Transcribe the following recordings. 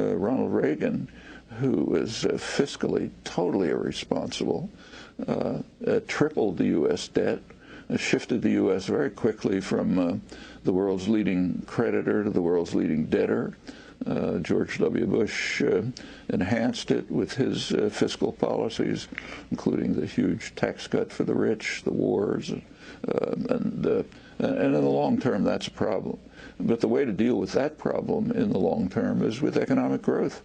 Ronald Reagan, who was fiscally totally irresponsible, tripled the U.S. debt, shifted the U.S. very quickly from the world's leading creditor to the world's leading debtor. George W. Bush enhanced it with his fiscal policies, including the huge tax cut for the rich, the wars, and in the long term, that's a problem. But the way to deal with that problem in the long term is with economic growth,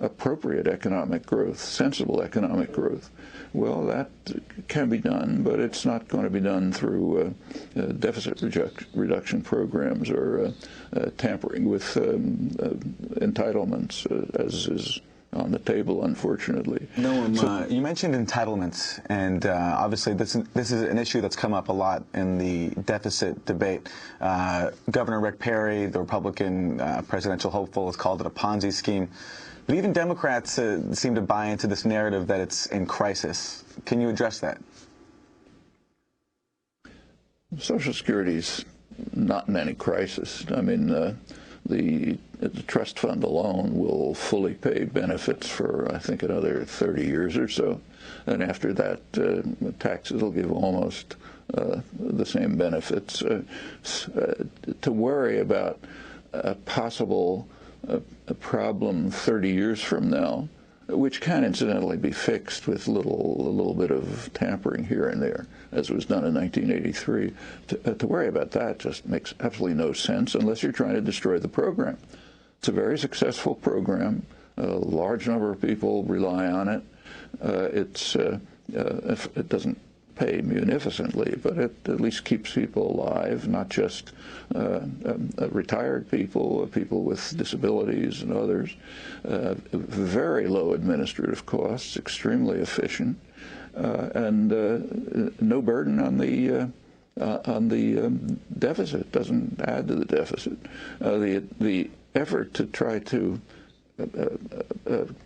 appropriate economic growth, sensible economic growth. Well, that can be done, but it's not going to be done through deficit reduction programs or tampering with entitlements, as is on the table, unfortunately. Noam, you mentioned entitlements, and obviously this is an issue that's come up a lot in the deficit debate. Governor Rick Perry, the Republican presidential hopeful, has called it a Ponzi scheme. But even Democrats seem to buy into this narrative that it's in crisis. Can you address that? Social Security's not in any crisis. I mean, the trust fund alone will fully pay benefits for, I think, another 30 years or so. And after that, taxes will give almost the same benefits. To worry about a possible a problem 30 years from now, which can incidentally be fixed with a little bit of tampering here and there, as was done in 1983. To worry about that just makes absolutely no sense unless you're trying to destroy the program. It's a very successful program. A large number of people rely on it. It doesn't pay munificently, but it at least keeps people alive, not just retired people, people with disabilities and others. Very low administrative costs, extremely efficient, and no burden on the deficit. Doesn't add to the deficit. The effort to try to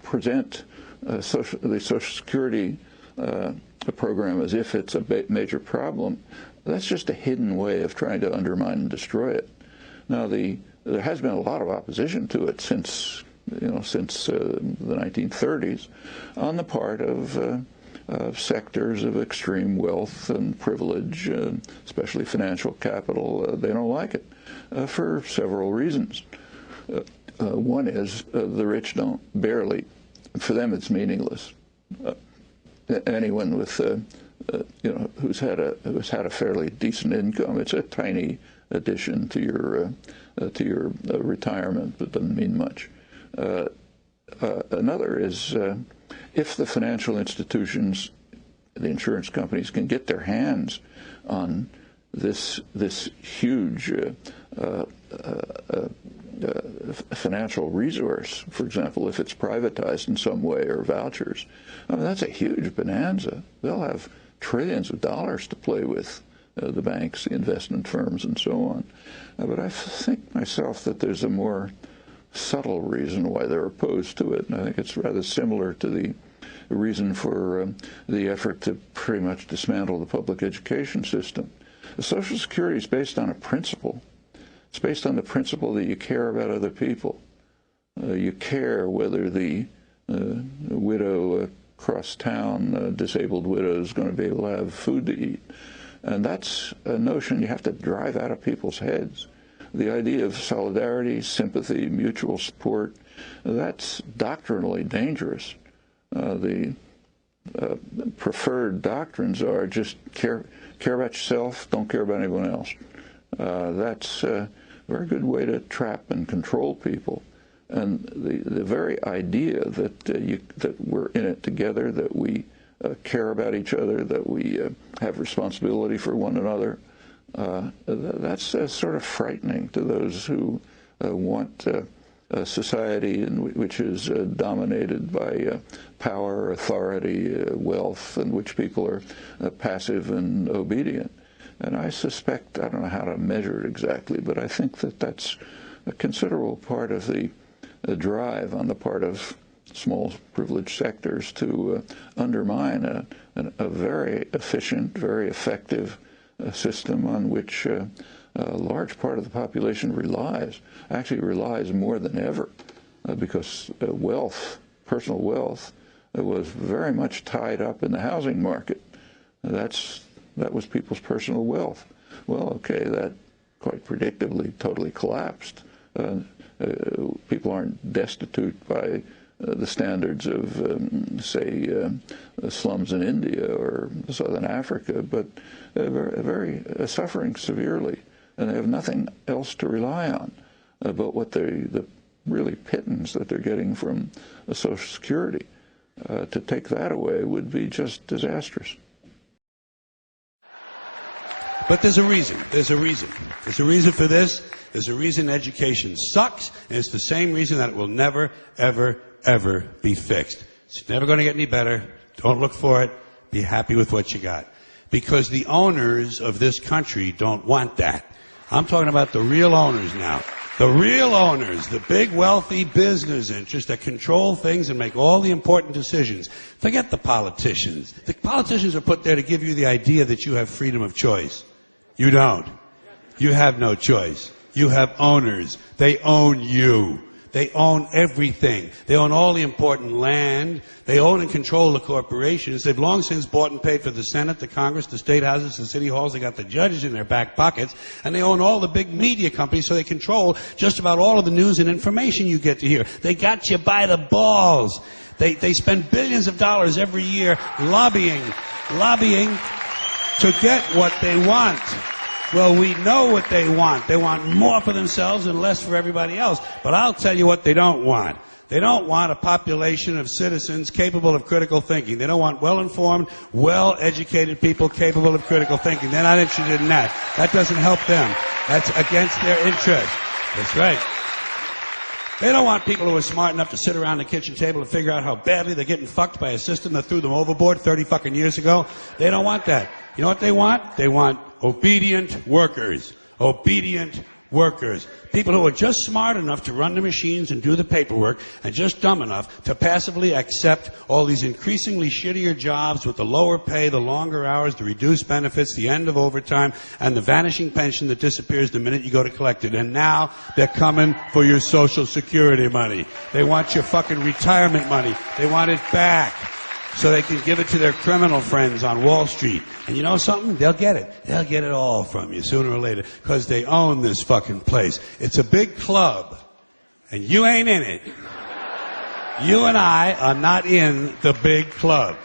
present the Social Security program as if it's a major problem, that's just a hidden way of trying to undermine and destroy it. Now, there has been a lot of opposition to it since the 1930s, on the part of sectors of extreme wealth and privilege, especially financial capital. They don't like it for several reasons. One is the rich don't barely. For them, it's meaningless. Anyone with who's had a fairly decent income, it's a tiny addition to your retirement, but doesn't mean much. Another is if the financial institutions, the insurance companies, can get their hands on this huge financial resource, for example, if it's privatized in some way, or vouchers, I mean, that's a huge bonanza. They'll have trillions of dollars to play with, the banks, the investment firms, and so on. But I think myself that there's a more subtle reason why they're opposed to it, and I think it's rather similar to the reason for the effort to pretty much dismantle the public education system. The Social Security is based on a principle. It's based on the principle that you care about other people. You care whether the widow across town, disabled widow, is going to be able to have food to eat. And that's a notion you have to drive out of people's heads. The idea of solidarity, sympathy, mutual support, that's doctrinally dangerous. The preferred doctrines are just care about yourself, don't care about anyone else. That's a very good way to trap and control people. And the very idea that we're in it together, that we care about each other, that we have responsibility for one another, that's sort of frightening to those who want a society which is dominated by power, authority, wealth, in which people are passive and obedient. And I suspect, I don't know how to measure it exactly, but I think that that's a considerable part of the drive on the part of small privileged sectors to undermine a very efficient, very effective system on which a large part of the population actually relies more than ever. because wealth, personal wealth, was very much tied up in the housing market. That was people's personal wealth. Well, okay, that quite predictably totally collapsed. People aren't destitute by the standards of, say, the slums in India or southern Africa, but very suffering severely, and they have nothing else to rely on. But what the really pittance that they're getting from Social Security, to take that away would be just disastrous. But there's a reason. There's a reason. There's a reason for this. There's a reason education sucks, and it's the same reason that it will never, ever, ever be fixed. It's never going to get any better. Don't look for it. Be happy with what you got. Because the owners of this country don't want that. I'm talking about the real owners now. The real owners, the big wealthy business interests that control things and make all the important decisions. Forget the politicians. The politicians are put there to give you the idea that you have freedom of choice. You don't. You have no choice. You have owners. They own you. They own everything. They own all the important land. They own and control the corporations. They've long since bought and paid for the Senate, the Congress, the state houses, the city halls. They got the judges in their back pockets. And they own all the big media companies, so they control just about all of the news and information you get to hear. They got you by the balls. They spend billions of dollars every year lobbying to get what they want. Well, we know what they want. They want more for themselves and less for everybody else. But I'll tell you what they don't want. They don't want a population of citizens capable of critical thinking. They don't want well-informed, well-educated people capable of critical thinking. They're not interested in that. That doesn't help them. That's against their interest. That's right. They don't want people who are smart enough to sit around the kitchen table and figure out how badly they're getting fucked by a system that threw them overboard 30 fucking years ago. They don't want that. You know what they want? They want obedient workers. Obedient workers. People who are just smart enough to run the machines and do the paperwork, and just dumb enough to passively accept all these increasingly shittier jobs with the lower pay, the longer hours, the reduced benefits, the end of overtime, and the vanishing pension that disappears the minute you go to collect it. And now they're coming for your Social Security money. They want your fucking retirement money. They want it back, so they can give it to their criminal friends on Wall Street. And you know something? They'll get it. They'll get it all from you sooner or later, because they own this fucking place. It's a big club, and you ain't in it. You and I are not in the big club.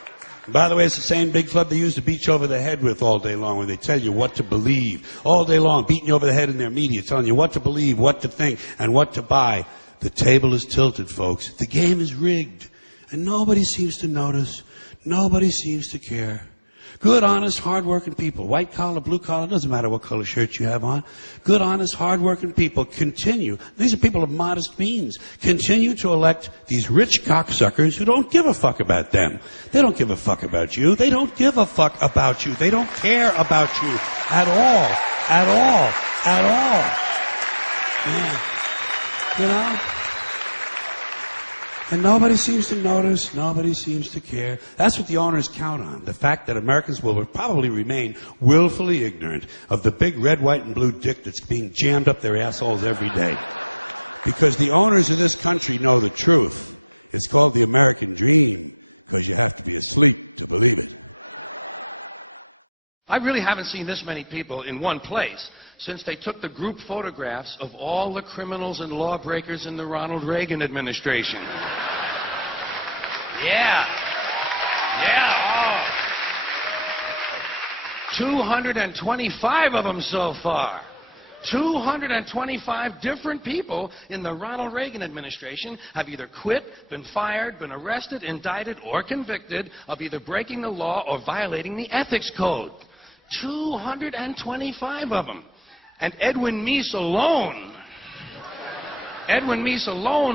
And by the way, it's the same big club they use to beat you over the head with all day long when they tell you what to believe. All day long, beating you over the head in their media, telling you what to believe, what to think, and what to buy. The table is tilted, folks. The game is rigged. And nobody seems to notice. Nobody seems to care. Good, honest, hard-working people, white collar, blue collar, doesn't matter what color shirt you have on. Good, honest, hard-working people continue. These are people of modest means. Continue to elect these rich cocksuckers who don't give a fuck about them. They don't give a fuck about you. They don't give a fuck about you. They don't care about you at all. At all. At all. Yeah. You know? And nobody seems to notice, nobody seems to care. That's what the owners count on, the fact that Americans will probably remain willfully ignorant of the big red, white, and blue dick that's being jammed up their assholes every day. Because the owners of this country know the truth. It's called the American dream, because you have to be asleep to believe it. I really haven't seen this many people in one place since they took the group photographs of all the criminals and lawbreakers in the Ronald Reagan administration. Yeah, oh. 225 of them so far. 225 different people in the Ronald Reagan administration have either quit, been fired, been arrested, indicted, or convicted of either breaking the law or violating the ethics code. 225 of them. And Edwin Meese alone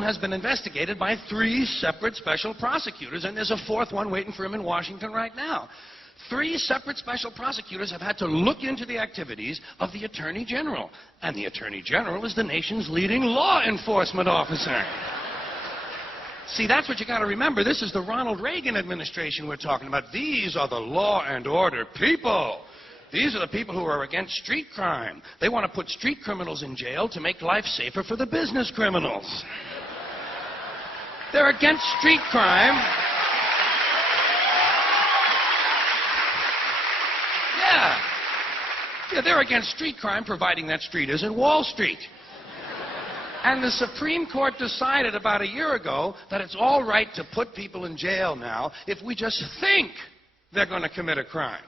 has been investigated by 3 separate special prosecutors, and there's a 4th one waiting for him in Washington right now. 3 separate special prosecutors have had to look into the activities of the Attorney General. And the Attorney General is the nation's leading law enforcement officer. See, that's what you got to remember. This is the Ronald Reagan administration we're talking about. These are the law and order people. These are the people who are against street crime. They want to put street criminals in jail to make life safer for the business criminals. They're against street crime. Yeah, they're against street crime, providing that street isn't Wall Street. And the Supreme Court decided about a year ago that it's all right to put people in jail now if we just think they're going to commit a crime.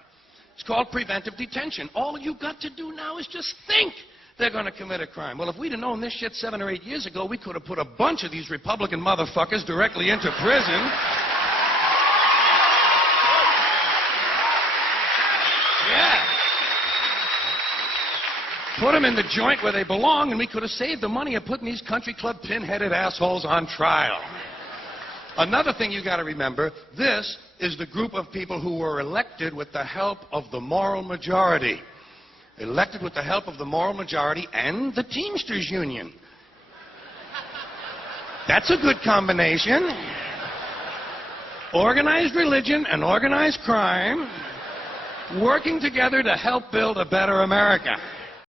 It's called preventive detention. All you've got to do now is just think they're going to commit a crime. Well, if we'd have known this shit 7 or 8 years ago, we could have put a bunch of these Republican motherfuckers directly into prison. Yeah. Put them in the joint where they belong, and we could have saved the money of putting these country club pin-headed assholes on trial. Another thing you got to remember, this is the group of people who were elected with the help of the moral majority. Elected with the help of the moral majority and the Teamsters Union. That's a good combination. Organized religion and organized crime working together to help build a better America.